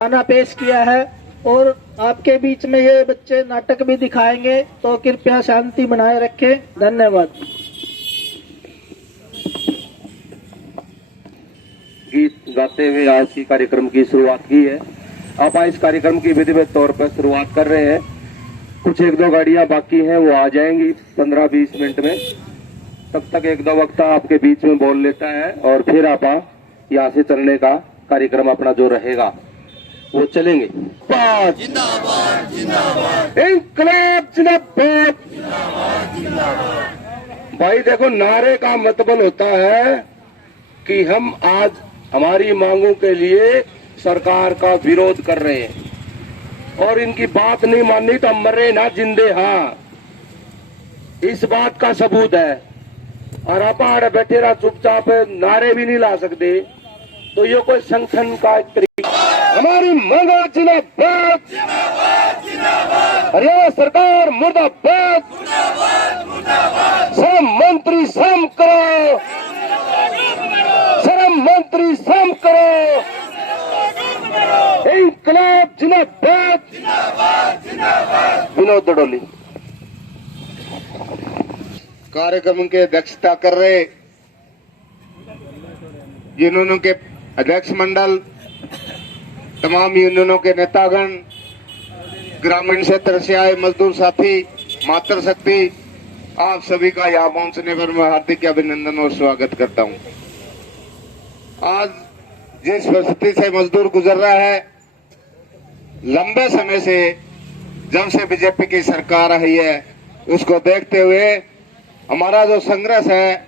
गाना पेश किया है और आपके बीच में ये बच्चे नाटक भी दिखाएंगे, तो कृपया शांति बनाए रखें। धन्यवाद। गीत गाते हुए आज की कार्यक्रम की शुरुआत की है। आप इस कार्यक्रम की विधिवत तौर पर शुरुआत कर रहे हैं। कुछ एक दो गाड़ियां बाकी हैं, वो आ जाएंगी 15-20 मिनट में। तब तक एक दो वक्ता आपके बीच में बोल लेता है और फिर आप यहाँ से चलने का कार्यक्रम अपना जो रहेगा वो चलेंगे। जिंदाबाद जिंदाबाद, इंकलाब जिंदाबाद, भाई देखो, नारे का मतलब होता है कि हम आज हमारी मांगों के लिए सरकार का विरोध कर रहे हैं और इनकी बात नहीं मानी तो मरे ना जिंदे। हाँ, इस बात का सबूत है। और आप बैठे रहा चुपचाप नारे भी नहीं ला सकते, तो ये कोई संगठन का एक तरीका। हमारी मांगा जिंदाबाद, हरियाणा सरकार मुर्दाबाद, श्रम मंत्री श्रम करो, श्रम मंत्री श्रम करो, इंकलाब जिंदाबाद। विनोद दड़ोली कार्यक्रम के अध्यक्षता कर रहे यूनियनों के अध्यक्ष मंडल, तमाम यूनियनों के नेतागण, ग्रामीण क्षेत्र से आए मजदूर साथी, मातृ शक्ति, आप सभी का यहाँ पहुंचने पर मैं हार्दिक अभिनंदन और स्वागत करता हूं। आज जिस परिस्थिति से मजदूर गुजर रहा है, लंबे समय से जब से बीजेपी की सरकार आई है, उसको देखते हुए हमारा जो संघर्ष है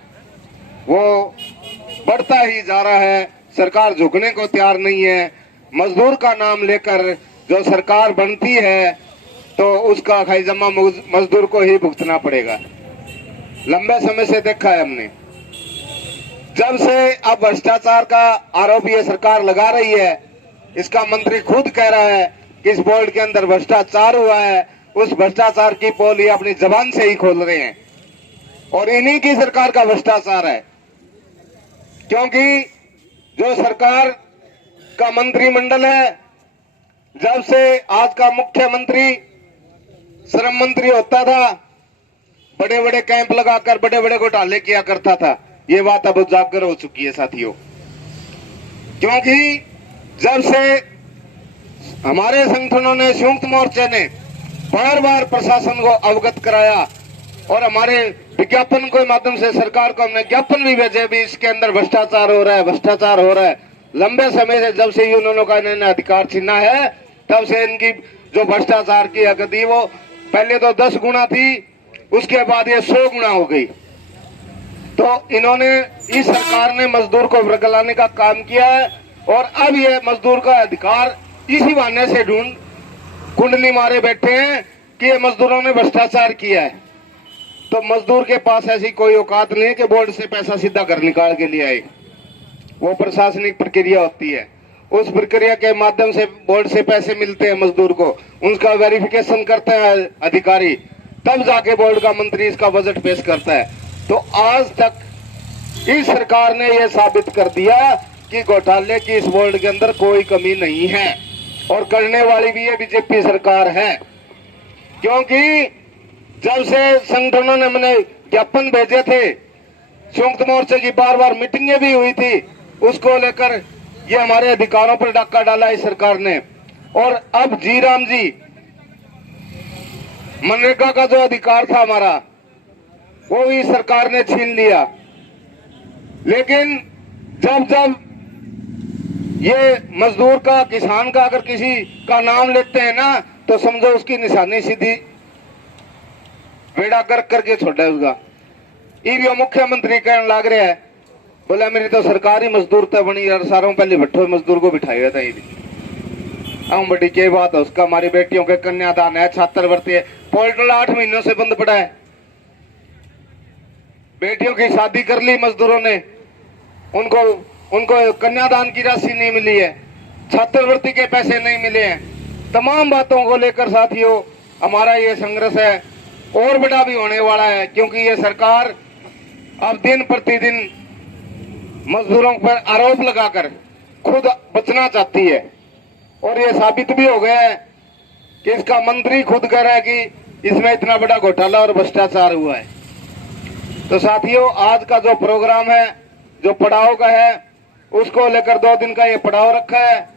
वो बढ़ता ही जा रहा है। सरकार झुकने को तैयार नहीं है। मजदूर का नाम लेकर जो सरकार बनती है तो उसका खाइजमा मजदूर को ही भुगतना पड़ेगा। लंबे समय से देखा है हमने। जब से अब भ्रष्टाचार का आरोप ये सरकार लगा रही है, इसका मंत्री खुद कह रहा है कि इस बोर्ड के अंदर भ्रष्टाचार हुआ है, उस भ्रष्टाचार की पोल ये अपनी जबान से ही खोल रहे हैं और इन्हीं की सरकार का भ्रष्टाचार है। क्योंकि जो सरकार का मंत्रिमंडल है, जब से आज का मुख्यमंत्री श्रम मंत्री होता था, बड़े बड़े कैंप लगाकर बड़े बड़े घोटाले किया करता था। ये बात अब उजागर हो चुकी है साथियों। क्योंकि जब से हमारे संगठनों ने, संयुक्त मोर्चे ने बार बार प्रशासन को अवगत कराया और हमारे विज्ञापन के माध्यम से सरकार को हमने ज्ञापन भी भेजे, भी इसके अंदर भ्रष्टाचार हो रहा है, भ्रष्टाचार हो रहा है। लंबे समय से जब से यूनियनों का इन्होंने अधिकार छीना है, तब से इनकी जो भ्रष्टाचार की गति वो पहले तो 10 गुना थी, उसके बाद ये 100 गुना हो गई। तो इन्होंने, इस सरकार ने मजदूर को वर्गलाने का काम किया है और अब ये मजदूर का अधिकार इसी बहाने से ढूंढ कुंडली मारे बैठे हैं कि ये मजदूरों ने भ्रष्टाचार किया है। तो मजदूर के पास ऐसी कोई औकात नहीं है कि बोर्ड से पैसा सीधा घर निकाल के लिए आए। वो प्रशासनिक प्रक्रिया होती है, उस प्रक्रिया के माध्यम से बोर्ड से पैसे मिलते हैं मजदूर को, उनका वेरिफिकेशन करते हैं अधिकारी, तब जाके बोर्ड का मंत्री इसका बजट पेश करता है। तो आज तक इस सरकार ने यह साबित कर दिया कि घोटाले की इस बोर्ड के अंदर कोई कमी नहीं है और करने वाली भी ये बीजेपी सरकार है। क्योंकि जब से संगठनों ने मैंने ज्ञापन भेजे थे, संयुक्त मोर्चे की बार बार मीटिंगें भी हुई थी, उसको लेकर ये हमारे अधिकारों पर डाका डाला इस सरकार ने। और अब जी राम जी, मनरेगा का जो अधिकार था हमारा, वो भी सरकार ने छीन लिया। लेकिन जब जब ये मजदूर का, किसान का अगर किसी का नाम लेते हैं ना, तो समझो उसकी निशानी सीधी बेड़ा गर्क करके छोड़ा है उसका। ये मुख्यमंत्री कहने लग रहा है, बोला मेरी तो सरकारी मजदूर तो बनी यार, सारों पहले भट्टो मजदूर को बिठाया हुआ था। ये हम बड़ी क्या बात है उसका, हमारी बेटियों के कन्यादान है, छात्रवृत्ति है, पोर्टल 8 महीनों से बंद पड़ा है। बेटियों की शादी कर ली मजदूरों ने, उनको कन्यादान की राशि नहीं मिली है, छात्रवृत्ति के पैसे नहीं मिले हैं। तमाम बातों को लेकर साथियों हमारा ये संघर्ष है और बड़ा भी होने वाला है। क्योंकि ये सरकार अब दिन प्रतिदिन मजदूरों पर आरोप लगाकर खुद बचना चाहती है। और ये साबित भी हो गया है कि इसका मंत्री खुद कह रहा है कि इसमें इतना बड़ा घोटाला और भ्रष्टाचार हुआ है। तो साथियों, आज का जो प्रोग्राम है, जो पड़ाव का है, उसको लेकर 2 दिन का ये पड़ाव रखा है।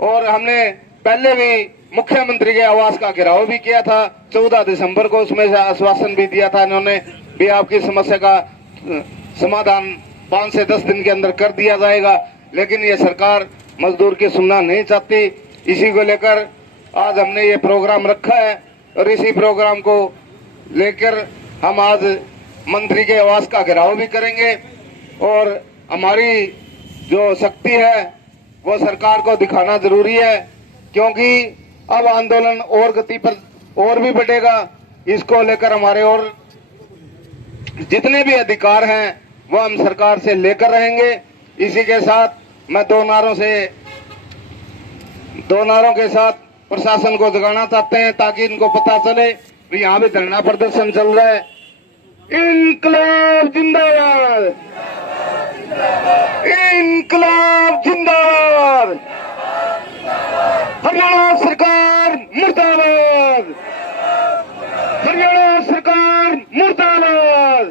और हमने पहले भी मुख्यमंत्री के आवास का घेराव भी किया था 14 दिसंबर को। उसमें से आश्वासन भी दिया था इन्होंने भी आपकी समस्या का समाधान 5 से 10 दिन के अंदर कर दिया जाएगा। लेकिन ये सरकार मजदूर की सुनना नहीं चाहती। इसी को लेकर आज हमने ये प्रोग्राम रखा है और इसी प्रोग्राम को लेकर हम आज मंत्री के आवास का घेराव भी करेंगे। और हमारी जो शक्ति है वो सरकार को दिखाना जरूरी है, क्योंकि अब आंदोलन और गति पर और भी बढ़ेगा। इसको लेकर हमारे और जितने भी अधिकार हैं वो हम सरकार से लेकर रहेंगे। इसी के साथ मैं 2 नारों के साथ प्रशासन को जगाना चाहते हैं ताकि इनको पता चले कि यहाँ भी धरना प्रदर्शन चल रहा है। इंकलाब जिंदाबाद, इंकलाब जिंदाबाद, हरियाणा सरकार मुर्दाबाद, हरियाणा सरकार मुर्दाबाद,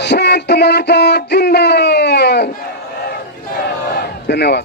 संयुक्त मोर्चा जिंदाबाद। धन्यवाद।